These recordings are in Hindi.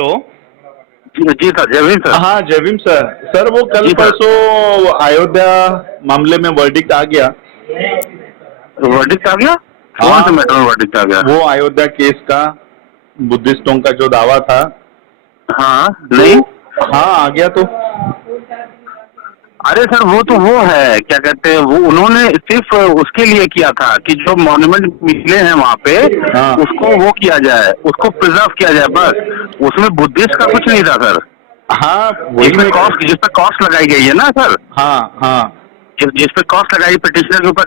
हेलो। जी सर, जय भीम सर। हाँ जय भीम सर। सर वो कल जी सर। परसों अयोध्या मामले में वर्डिक्ट आ गया। वर्डिक्ट आ गया? कौन से हाँ मैटर में वर्डिक्ट आ गया? वो अयोध्या केस का बुद्धिस्टों का जो दावा था हाँ तो नहीं। हाँ आ गया तो। अरे सर, वो तो वो है, क्या कहते हैं, वो उन्होंने सिर्फ उसके लिए किया था कि जो मॉन्यूमेंट मिले हैं वहाँ पे हाँ उसको वो किया जाए, उसको प्रिजर्व किया जाए, बस। उसमें बुद्धिस्ट का कुछ नहीं था सर। हाँ वही मैं। जिस पे कॉस्ट लगाई गई है ना सर, हाँ हाँ जिस पे कॉस्ट लगाई, पिटिशनर के ऊपर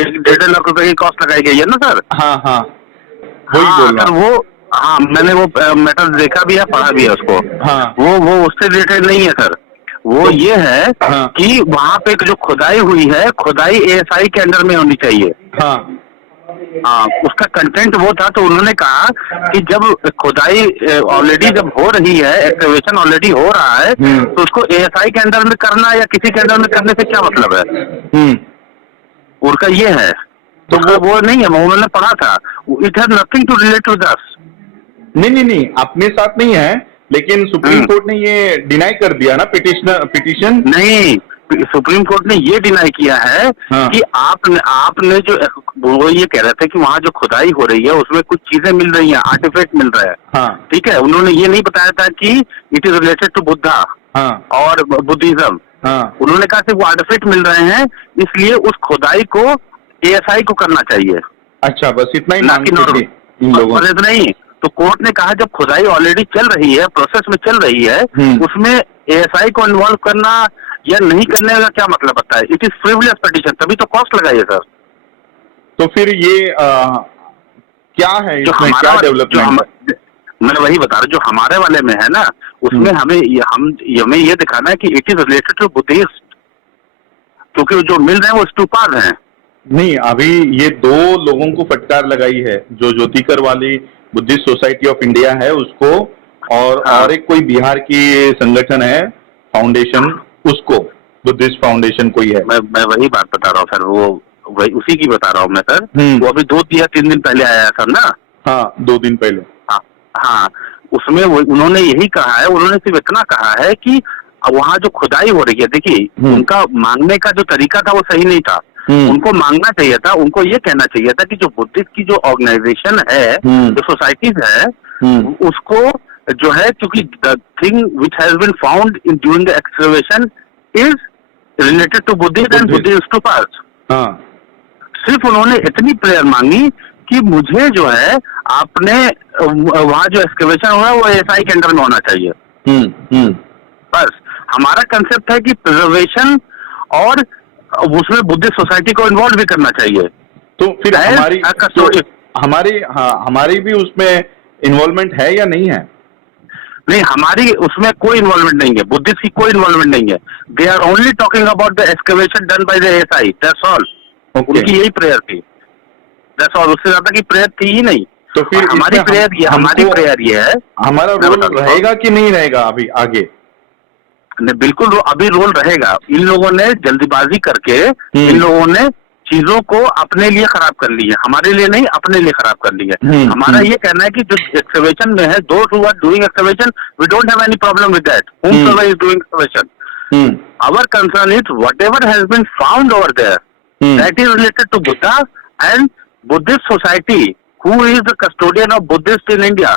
1.5 लाख रुपए की कॉस्ट लगाई गई है ना सर। हाँ हाँ वही हाँ बोल रहा सर, हूँ। वो, हाँ मैंने वो मैटर देखा भी है, पढ़ा भी है उसको। हाँ वो उससे रिलेटेड नहीं है सर। वो तो ये है हाँ कि वहाँ पे जो खुदाई हुई है, खुदाई एएसआई के अंडर में होनी चाहिए। हाँ हाँ, उसका कंटेंट वो था, तो उन्होंने कहा कि जब खुदाई ऑलरेडी जब हो रही है, एक्सकवेशन ऑलरेडी हो रहा है, तो उसको एएसआई के अंडर में करना या किसी के अंडर में करने से क्या मतलब है। हम्म उनका ये है, तो उसका वो नहीं है, वो उन्होंने पढ़ा था। It has nothing to relate to this. नहीं नहीं नहीं अपने साथ नहीं है, लेकिन सुप्रीम कोर्ट ने ये डिनाई कर दिया ना पिटीशन। नहीं, सुप्रीम कोर्ट ने ये डिनाई किया है हाँ कि आपने जो, वो ये कह रहे थे कि वहाँ जो खुदाई हो रही है उसमें कुछ चीजें मिल रही हैं, आर्टिफैक्ट मिल रहा है। हाँ ठीक है, उन्होंने ये नहीं बताया था कि it is related to Buddha हाँ और बुद्धिज्म। हाँ उन्होंने कहा कि वो आर्टिफैक्ट मिल रहे हैं, इसलिए उस खुदाई को एएसआई को करना चाहिए, अच्छा बस इतना ही ना मांग कि की थी इन लोगों बस इतना ही। तो कोर्ट ने कहा जब खुदाई ऑलरेडी चल रही है, प्रोसेस में चल रही है, उसमें एएसआई को इन्वॉल्व करना या नहीं करने का क्या मतलब होता है। इट इज फ्रिवलेस पिटीशन, तभी तो कॉस्ट लगाई है सर। तो फिर ये क्या है जो इसमें, हमारा क्या डेवलपमेंट है? मैं वही बता रहा हूँ, जो हमारे वाले में है ना, उसमें हमें ये दिखाना है कि it is related to Buddhist, क्योंकि जो मिल रहे हैं वो स्तूपाद हैं। नहीं अभी ये दो लोगों को फटकार लगाई है, जो ज्योतिकर वाली बुद्धिस्ट सोसाइटी ऑफ इंडिया है उसको, हाँ और एक कोई बिहार की संगठन है फाउंडेशन, उसको बुद्धिस्ट फाउंडेशन कोई है। मैं वही बात बता रहा हूँ सर, वो वही उसी की बता रहा हूँ मैं सर। वो अभी 2 या 3 दिन पहले आया सर ना। हाँ 2 दिन पहले। हाँ हाँ, उसमें वो उन्होंने यही कहा है, उन्होंने सिर्फ इतना कहा है कि वहाँ जो खुदाई हो रही है, देखिए उनका मांगने का जो तरीका था वो सही नहीं था। उनको मांगना चाहिए था, उनको ये कहना चाहिए था कि जो बुद्धिस्ट की जो ऑर्गेनाइजेशन है, जो सोसाइटीज है, उसको जो है, क्योंकि the thing which has been found in during the excavation is related to Buddhist and Buddhist stupas. हाँ सिर्फ उन्होंने इतनी प्रेयर मांगी कि मुझे जो है, आपने वहाँ जो एक्सकवेशन हो रहा है वो एएसआई के अंडर में होना चाहिए। बस हमारा कंसेप्ट है कि प्रिजर्वेशन, और उसमें बुद्धिस्ट सोसाइटी को इन्वॉल्व भी करना चाहिए। तो फिर हाँ, हमारी भी उसमें इन्वॉल्वमेंट है या नहीं है? नहीं, हमारी उसमें कोई इन्वॉल्वमेंट नहीं है, बुद्धिस्ट की कोई इन्वॉल्वमेंट नहीं है। They are only talking about the excavation done by the ASI, that's all. उनकी यही प्रेयर थी, दैट्स ऑल। उससे ज्यादा की प्रेयर थी ही नहीं। तो फिर हमारी प्रेयर ये है, हमारा रोल रहेगा कि नहीं रहेगा अभी आगे? बिल्कुल अभी रोल रहेगा। इन लोगों ने जल्दीबाजी करके इन लोगों ने चीजों को अपने लिए खराब कर ली है, हमारे लिए नहीं, अपने लिए खराब कर ली है। हमारा ये कहना है कि जो एक्सकवेशन में है, those who are doing excavation, we don't have any problem with that, whomsoever is doing excavation. Our concern is whatever has been found over there, that is related to Buddha and Buddhist society, who is the custodian of Buddhist in India,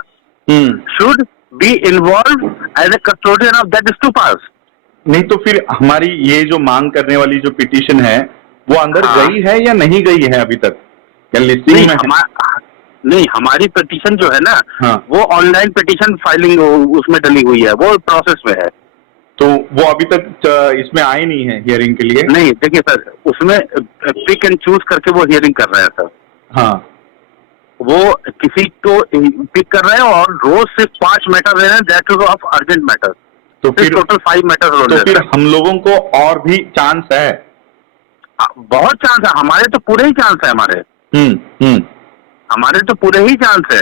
should be involved as a custodian of that stupas. नहीं तो फिर हमारी ये जो मांग करने वाली जो पिटीशन है वो अंदर गई है या नहीं गई है अभी तक? नहीं, हमारी पिटीशन जो है ना, वो ऑनलाइन पिटीशन फाइलिंग उसमें डली हुई है, वो प्रोसेस में है। तो वो अभी तक इसमें आए नहीं है हियरिंग के लिए? नहीं, देखिए सर, उसमें पिक एंड चूज करके वो हियरिंग कर रहे हैं सर। हाँ, वो किसी को पिक कर रहे हैं और रोज सिर्फ 5 मैटर ले रहे हैं, that is of urgent matter. तो फिर टोटल 5 मैटर रोज। तो फिर हम लोगों को और भी चांस है? बहुत चांस है, हमारे तो पूरे ही चांस है, हमारे तो पूरे ही चांस है।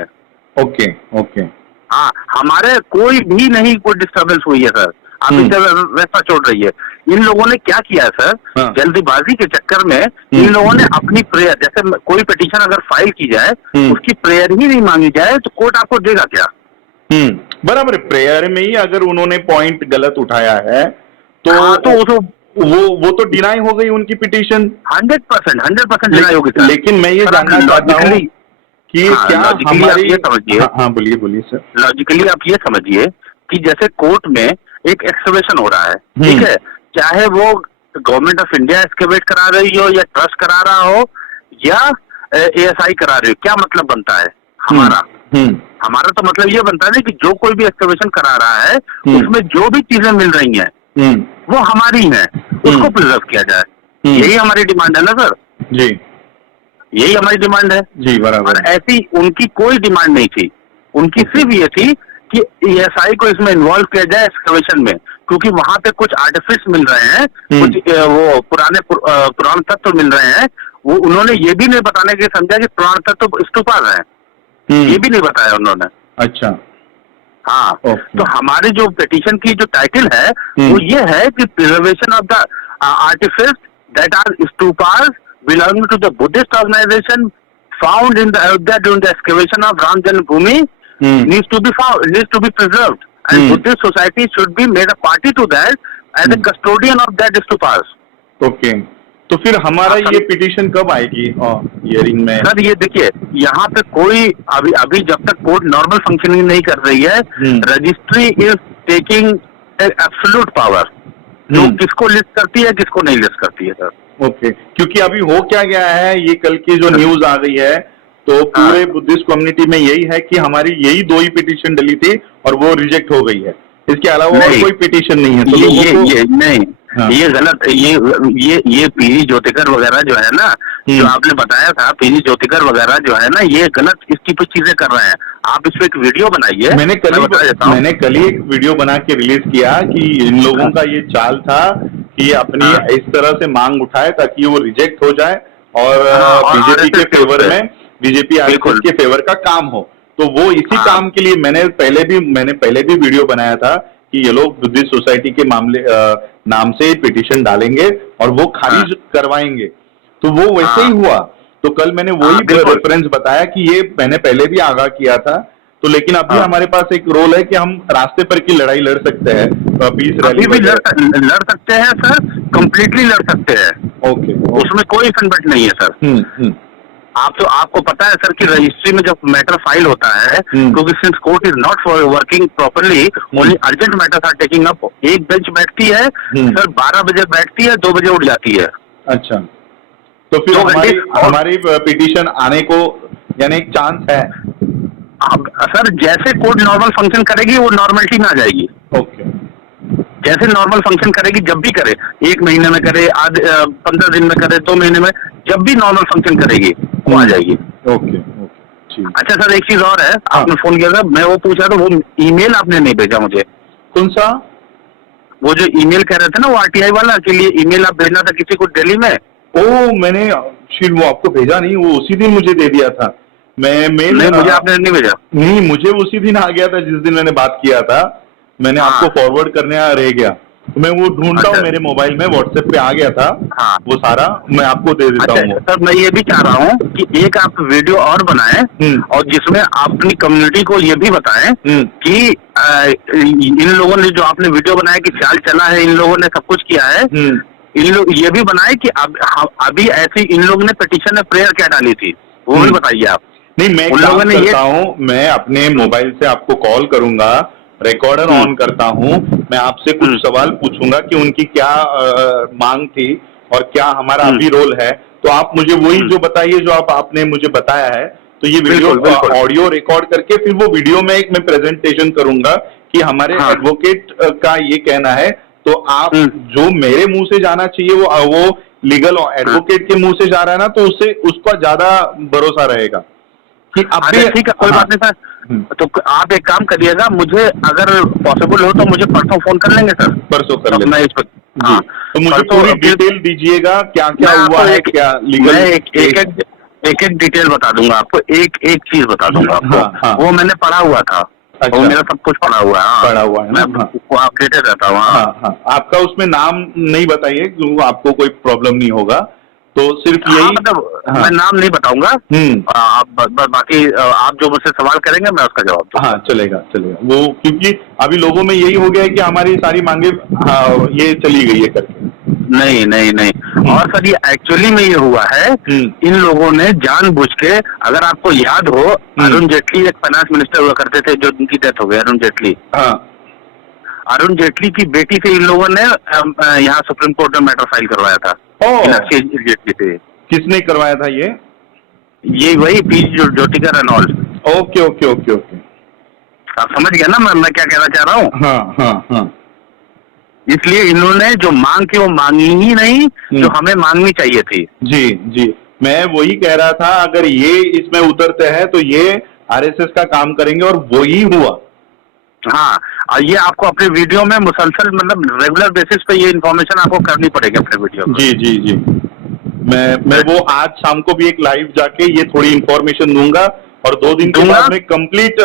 Okay okay. हाँ, हमारे कोई भी नहीं, कोई डिस्टर्बेंस हुई है सर, आप इनसे व्यवस्था छोड़ रही है। इन लोगों ने क्या किया है सर, जल्दीबाजी के चक्कर में इन लोगों ने अपनी प्रेयर, जैसे कोई पिटीशन अगर फाइल की जाए, उसकी प्रेयर ही नहीं मांगी जाए, तो कोर्ट आपको देगा क्या? बराबर है। प्रेयर में ही अगर उन्होंने पॉइंट गलत उठाया है तो हाँ, तो वो तो डिनाई हो गई उनकी पिटीशन 100% डिनाई होगी सर। लेकिन मैं ये जानना चाहता हूँ कि क्या हमारी, ये समझिए, हाँ बोलिए बोलिए सर। लॉजिकली आप ये समझिए कि जैसे कोर्ट में एक एक्सकवेशन हो रहा है, ठीक है, चाहे वो गवर्नमेंट ऑफ इंडिया एक्सकवेट करा रही हो या ट्रस्ट करा रहा हो या एएसआई करा रही हो, क्या मतलब बनता है हमारा तो मतलब ये बनता है ना कि जो कोई भी एक्सकवेशन करा रहा है उसमें जो भी चीजें मिल रही हैं वो हमारी हैं, उसको प्रिजर्व किया जाए। यही हमारी डिमांड है ना सर जी, यही हमारी डिमांड है जी बराबर। और ऐसी उनकी कोई डिमांड नहीं थी, उनकी सिर्फ ये थी कि एएसआई को इसमें इन्वॉल्व किया जाए एक्सकवेशन में, क्योंकि वहां पे कुछ आर्टिफिक्स मिल रहे हैं, कुछ वो पुराण तत्व मिल रहे हैं। वो उन्होंने ये भी नहीं बताने के समझा कि पुराण तत्व स्तूपास हैं, ये भी नहीं बताया उन्होंने। अच्छा, हाँ, तो हमारी जो पिटीशन की जो टाइटल है वो ये है कि preservation of the artifacts that are stupas belonging to the Buddhist organization found in the Ayodhya during the excavation of Ram Janmabhoomi needs to be preserved, and Buddhist society should be made a party to that as a custodian of that stupas. Okay. तो फिर हमारा ये पिटीशन कब आएगी हियरिंग में? सर ये देखिए, यहाँ पे कोई अभी जब तक कोर्ट नॉर्मल फंक्शनिंग नहीं कर रही है, registry is taking absolute power, जो किसको लिस्ट करती है किसको नहीं लिस्ट करती है सर। ओके, क्योंकि अभी हो क्या गया है, ये कल की जो न्यूज आ गई है तो पूरे बुद्धिस्ट कम्युनिटी में यही है कि हमारी यही 2 ही पिटीशन डली थी और वो रिजेक्ट हो गई है, इसके अलावा और कोई पिटीशन नहीं है। तो ये गलत, ये पीजी ज्योतिकर वगैरह जो है ना, जो आपने बताया था पीजी ज्योतिकर वगैरह जो है ना, ये गलत इसकी पे चीजें कर रहे हैं। आप इस पे एक वीडियो बनाइए, मैंने कल ही एक वीडियो बना के रिलीज किया कि इन लोगों का ये चाल था कि अपनी इस तरह से मांग उठाए ताकि वो रिजेक्ट हो जाए और बीजेपी के फेवर में, बीजेपी आरएसएस के फेवर का काम हो। तो वो इसी काम के लिए मैंने पहले भी वीडियो बनाया था कि ये लोग बुद्धिस्ट सोसाइटी के मामले नाम से पिटीशन डालेंगे और वो खारिज करवाएंगे, तो वो वैसे ही हुआ। तो कल मैंने वही रेफरेंस बताया कि ये मैंने पहले भी आगाह किया था, तो लेकिन अभी हमारे पास एक रोल है कि हम रास्ते पर की लड़ाई लड़ सकते हैं, पीस रैली भी लड़ सकते हैं सर, कंप्लीटली लड़ सकते हैं। ओके, उसमें कोई संकट नहीं है सर। आपको पता है सर कि रजिस्ट्री में जब मैटर फाइल होता है, क्योंकि since court is not working properly, only urgent matters are taking up. एक बेंच बैठती है सर, 12 बजे बैठती है, 2 बजे उठ जाती है। अच्छा, तो फिर हमारी पिटीशन आने को यानी एक चांस है सर, जैसे कोर्ट नॉर्मल फंक्शन करेगी वो नॉर्मलिटी में आ जाएगी। ओके, जैसे नॉर्मल फंक्शन करेगी, जब भी करे, 1 महीने में करे, 15 दिन में करे, 2 महीने में, जब भी नॉर्मल फंक्शन करेगी वो आ जाएगी। ओके, अच्छा सर, एक चीज और है, आपने फोन किया था, मैं वो पूछा था, वो ईमेल आपने नहीं भेजा मुझे। कौन सा? वो जो ईमेल कह रहे थे ना, वो आरटीआई वाला के लिए ईमेल आप भेजना था किसी को दिल्ली में। मैंने फिर वो आपको भेजा नहीं, वो उसी दिन मुझे दे दिया था। मुझे आपने नहीं भेजा? नहीं, मुझे उसी दिन आ गया था जिस दिन मैंने बात किया था, मैंने आपको फॉरवर्ड करने रह गया, तो मैं वो ढूंढता हूँ, मेरे मोबाइल में व्हाट्सएप पे आ गया था। वो सारा मैं आपको दे देता हूँ। सर मैं ये भी चाह रहा हूँ कि एक आप वीडियो और बनाएं और जिसमें अपनी कम्युनिटी को ये भी बताएं कि इन लोगों ने जो आपने वीडियो बनाया कि चाल चला है, इन लोगों ने सब कुछ किया है, इन लोग ये भी बनाए कि अभी ऐसी इन लोगों ने पिटीशन में प्रेयर क्या डाली थी, वो भी बताइए आप। नहीं, मैं काम करता हूँ, मैं अपने मोबाइल से आपको कॉल करूंगा, रिकॉर्डर ऑन करता हूँ, मैं आपसे कुछ सवाल पूछूंगा कि उनकी क्या मांग थी और क्या हमारा अभी रोल है, तो आप मुझे वही जो बताइए जो आपने मुझे बताया है। तो ये वीडियो ऑडियो रिकॉर्ड करके फिर वो वीडियो में एक मैं प्रेजेंटेशन करूंगा कि हमारे एडवोकेट का ये कहना है, तो आप जो मेरे मुंह से जाना चाहिए वो लीगल एडवोकेट के मुंह से जा रहा है ना, तो उससे उसका ज्यादा भरोसा रहेगा कि ठीक है, कोई बात नहीं सर। तो आप एक काम करिएगा, मुझे अगर पॉसिबल हो तो मुझे परसों फोन कर लेंगे सर। परसों कर लेंगे। मैं इस पर तो मुझे पूरी डिटेल दीजिएगा, क्या क्या हुआ है, क्या लीगल। एक डिटेल बता दूंगा आपको, एक चीज बता दूंगा आपको। वो मैंने पढ़ा हुआ था। अच्छा। वो मेरा सब कुछ पढ़ा हुआ है। पढ़ा हुआ है, मैं अपडेटेड रहता हूँ। आपका उसमें नाम नहीं बताइए, आपको कोई प्रॉब्लम नहीं होगा, तो सिर्फ हाँ, यही मतलब हाँ मैं नाम नहीं बताऊंगा। बाकी आप जो मुझसे सवाल करेंगे मैं उसका जवाब दूंगा। हाँ चलेगा चलेगा वो, क्योंकि अभी लोगों में यही हो गया है कि हमारी सारी मांगे ये चली गई है करके। नहीं नहीं नहीं, और सर ये एक्चुअली में ये हुआ है, इन लोगों ने जानबूझ के, अगर आपको याद हो, अरुण जेटली एक फाइनेंस मिनिस्टर हुआ करते थे जो उनकी डेथ हो गई, अरुण जेटली। हाँ, अरुण जेटली की बेटी से इन लोगों ने यहाँ सुप्रीम कोर्ट में मैटर फाइल करवाया था। मीनाक्षी जेटली से। किसने करवाया था ये वही P Jyotikar and all. Okay okay okay okay, आप समझ गए ना मैं क्या कहना चाह रहा हूँ? हाँ हाँ हाँ, इसलिए इन्होंने जो मांग की वो मांगी ही नहीं जो हमें मांगनी चाहिए थी। जी जी, मैं वही कह रहा था, अगर ये इसमें उतरते हैं तो ये आरएसएस का काम करेंगे, और वही हुआ। हाँ, और ये आपको अपने वीडियो में मुसलसल, मतलब रेगुलर बेसिस पे ये इन्फॉर्मेशन आपको करनी पड़ेगी अपने वीडियो में। जी जी जी, मैं वो आज शाम को भी एक लाइव जाके ये थोड़ी इन्फॉर्मेशन दूंगा, और 2 दिन के बाद मैं कंप्लीट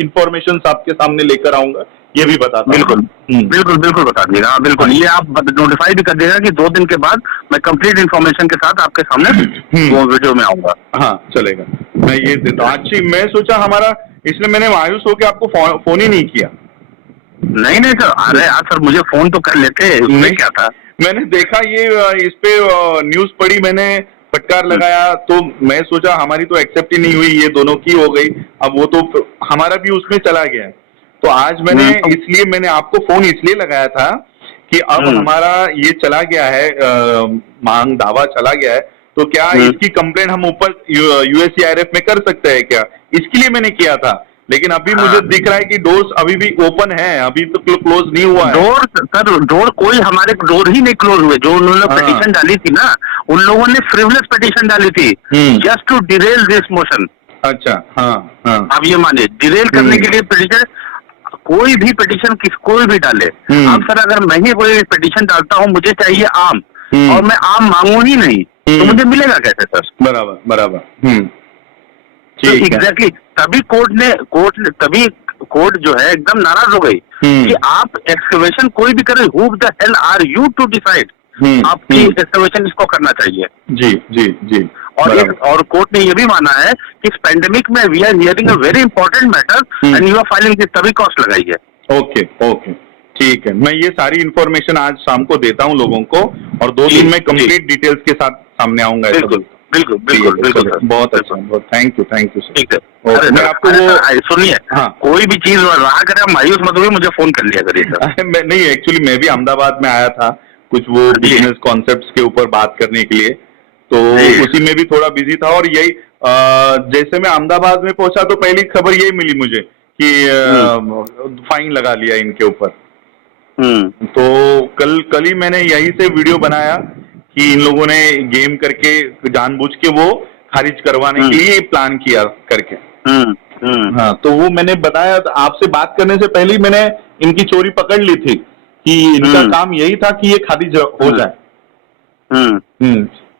इन्फॉर्मेशन आपके सामने लेकर आऊंगा, ये भी बताता हूं। बिल्कुल बिल्कुल बिल्कुल बता दीजिएगा। हाँ बिल्कुल, ये आप नोटिफाई भी कर देगा कि 2 दिन के बाद मैं कंप्लीट इन्फॉर्मेशन के साथ आपके सामने वो वीडियो में आऊंगा। हाँ चलेगा, मैं ये देता हूँ। अच्छी, मैं सोचा हमारा, इसलिए मैंने मायूस होकर आपको फोन ही नहीं किया। नहीं नहीं सर, अरे यार सर मुझे फोन तो कर लेते, उसमें क्या था। मैंने देखा ये इस पे न्यूज पढ़ी, मैंने फटकार लगाया, तो मैं सोचा हमारी तो एक्सेप्ट ही नहीं हुई, ये दोनों की हो गई, अब वो तो हमारा भी उसमें चला गया। तो आज मैंने आपको फोन इसलिए लगाया था कि अब हमारा ये चला गया है, मांग दावा चला गया है, तो क्या इसकी कंप्लेंट हम ऊपर यूएससीआईआरएफ में कर सकते हैं क्या, इसके लिए मैंने किया था। लेकिन अभी मुझे दिख रहा है कि डोर्स अभी भी ओपन है, अभी तो क्लोज नहीं हुआ है। डोर कोई हमारे डोर ही नहीं क्लोज हुए। जो उन्होंने पिटीशन डाली थी ना, उन लोगों ने फ्रिवलेस पिटीशन डाली थी, just to derail this motion. अच्छा, हाँ हाँ, आप ये मानिए, डिरेल करने के लिए पिटीशन, कोई भी पिटीशन कोई भी डाले। अब सर अगर मैं ही कोई पिटीशन डालता हूँ, मुझे चाहिए आम, और मैं आम मांगू ही नहीं, तो मुझे मिलेगा कैसे सर? बराबर बराबर, एग्जैक्टली। तभी कोर्ट जो है एकदम नाराज हो गई कि आप एक्सकवेशन कोई भी करे, who the hell are you to decide आपकी एक्सकवेशन इसको करना चाहिए। जी जी जी, और कोर्ट ने ये भी माना है कि इस पेंडेमिक में we are hearing a very important matter and you are filing this, तभी कॉस्ट लगाई है। ओके ओके, ठीक है, मैं ये सारी इन्फॉर्मेशन आज शाम को देता हूँ लोगों को, और 2 दिन में कंप्लीट डिटेल्स के साथ सामने आऊंगा। बिल्कुल बिल्कुल बिल्कुल बिल्कुल, बहुत अच्छा, बहुत थैंक यू सर। ठीक है, मैं आपको सुनिए, कोई भी चीज रहा करे, आप मायूस मत होइए, मुझे फोन कर लिया करिए सर। नहीं, एक्चुअली मैं भी अहमदाबाद में आया था कुछ वो बिजनेस कॉन्सेप्ट्स के ऊपर बात करने के लिए, तो उसी में भी थोड़ा बिजी था, और यही जैसे मैं अहमदाबाद में पहुंचा तो पहली खबर यही मिली मुझे कि फाइन लगा लिया इनके ऊपर। तो कल ही मैंने यही से वीडियो बनाया कि इन लोगों ने गेम करके जानबूझ के वो खारिज करवाने के लिए प्लान किया करके। हाँ, तो वो मैंने बताया, आपसे बात करने से पहले ही मैंने इनकी चोरी पकड़ ली थी कि इनका काम यही था कि ये खारिज हो जाए।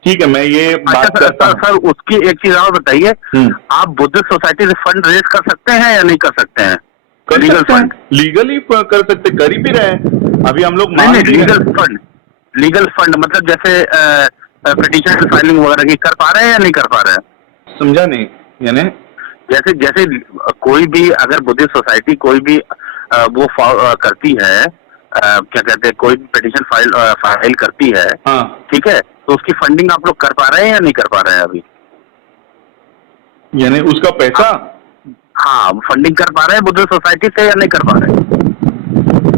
ठीक है, मैं ये बात करता हूं। सर उसकी एक चीज और बताइए, आप बुद्धिस्ट सोसाइटी से फंड रेज कर सकते हैं या नहीं कर सकते हैं? लीगल फंड लीगली कर सकते, कर ही भी रहे हैं अभी हम लोग। लीगल फंड मतलब जैसे पिटीशन फाइलिंग वगैरह की कर पा रहे हैं या नहीं कर पा रहे हैं? समझा नहीं, यानी जैसे कोई भी अगर बुद्धिस्ट सोसाइटी कोई भी वो करती है, क्या कहते हैं, कोई पिटीशन फाइल करती है, ठीक है, तो उसकी फंडिंग आप लोग कर पा रहे हैं या नहीं कर पा रहे हैं अभी? यानी उसका पैसा? हाँ, फंडिंग कर पा रहे हैं बुद्धिस्ट सोसाइटी से या नहीं कर पा रहे हैं?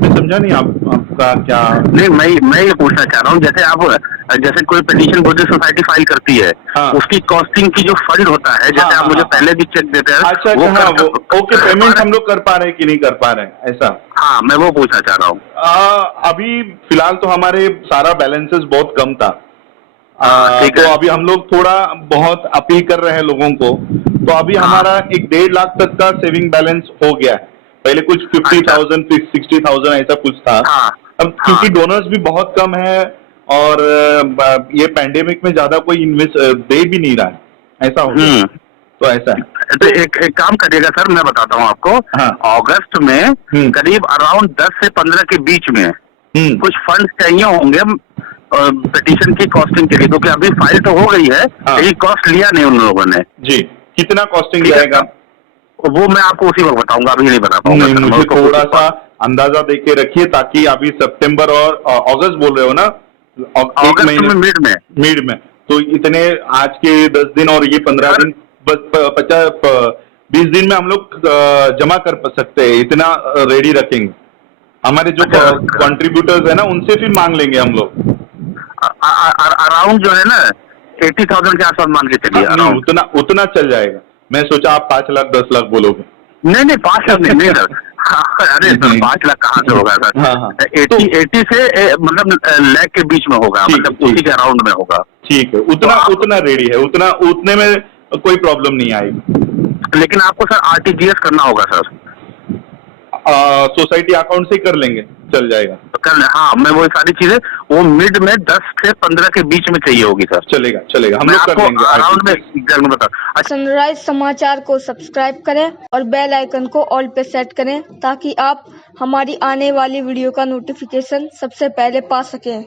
मैं समझा नहीं आपका क्या। नहीं, मैं ये पूछना चाह रहा हूँ, जैसे कोई पिटीशन बुद्धिस्ट सोसाइटी फाइल करती है, उसकी कॉस्टिंग की जो फंड होता है, जैसे आप मुझे पहले भी चेक देते हैं। अच्छा, ओके, पेमेंट हम लोग कर पा रहे हैं कि नहीं कर पा रहे हैं, ऐसा? हाँ, मैं वो पूछना चाह रहा हूँ। अभी फिलहाल तो हमारे सारा बैलेंसेस बहुत कम था, तो अभी हम लोग थोड़ा बहुत अपील कर रहे हैं लोगों को, तो अभी हमारा 1.5 लाख तक का सेविंग बैलेंस हो गया है। पहले कुछ 50,000 60,000 ऐसा कुछ था। अब क्योंकि डोनर्स भी बहुत कम है, और ये पैंडेमिक में ज्यादा कोई इन्वेस्ट दे भी नहीं रहा है, ऐसा हो गया। तो ऐसा है, तो एक काम करिएगा सर, मैं बताता हूँ आपको। अगस्त में करीब अराउंड 10 से 15 के बीच में कुछ फंड चाहिए होंगे, पिटीशन की कॉस्टिंग के लिए, क्योंकि अभी फाइल तो हो गई है, हाँ। लेकिन कॉस्ट लिया नहीं उन लोगों ने। जी, कितना कॉस्टिंग ठीक है, जाएगा? वो मैं आपको उसी वक्त बताऊंगा, अभी नहीं बता पाऊंगा नहीं, सर, मैं मुझे उसको थोड़ा सा अंदाजा दे के रखिए, ताकि अभी सितंबर और अगस्त बोल रहे हो ना, एक अगस्त महीने में मिड में, तो इतने आज के 10 दिन और ये 15 दिन, बस 20 दिन में हम लोग जमा कर सकते हैं, इतना रेडी रखेंगे। हमारे जो अच्छा, कंट्रीब्यूटर्स है ना, उनसे फिर मांग लेंगे हम लोग। अराउंड जो है ना 80,000 के आसपास मान के चलिए, नहीं, अराउंड। उतना चल जाएगा। मैं सोचा आप 5 लाख 10 लाख बोलोगे। नहीं 5 लाख नहीं सर। अरे सर 5 लाख कहाँ से होगा सर? हाँ, हाँ। 80 से मतलब लाख के बीच में होगा, ठीक मतलब है, उसी के अराउंड में होगा। ठीक है, उतना रेडी है, उतने में कोई प्रॉब्लम नहीं आएगी। लेकिन आपको सर आरटीजीएस करना होगा सर। सोसाइटी अकाउंट से कर लेंगे, चल जाएगा। हाँ, मैं वो सारी चीजें वो मिड में 10 से 15 के बीच में चाहिए होगी सर। चलेगा, हम मैं लोग कर आपको लेंगे अराउंड में RTGS। एग्जैक्ट बता। अच्छा, सनराइज समाचार को सब्सक्राइब करें और बेल आइकन को ऑल पे सेट करें, ताकि आप हमारी आने वाली वीडियो का नोटिफिकेशन सबसे पहले पा सकें।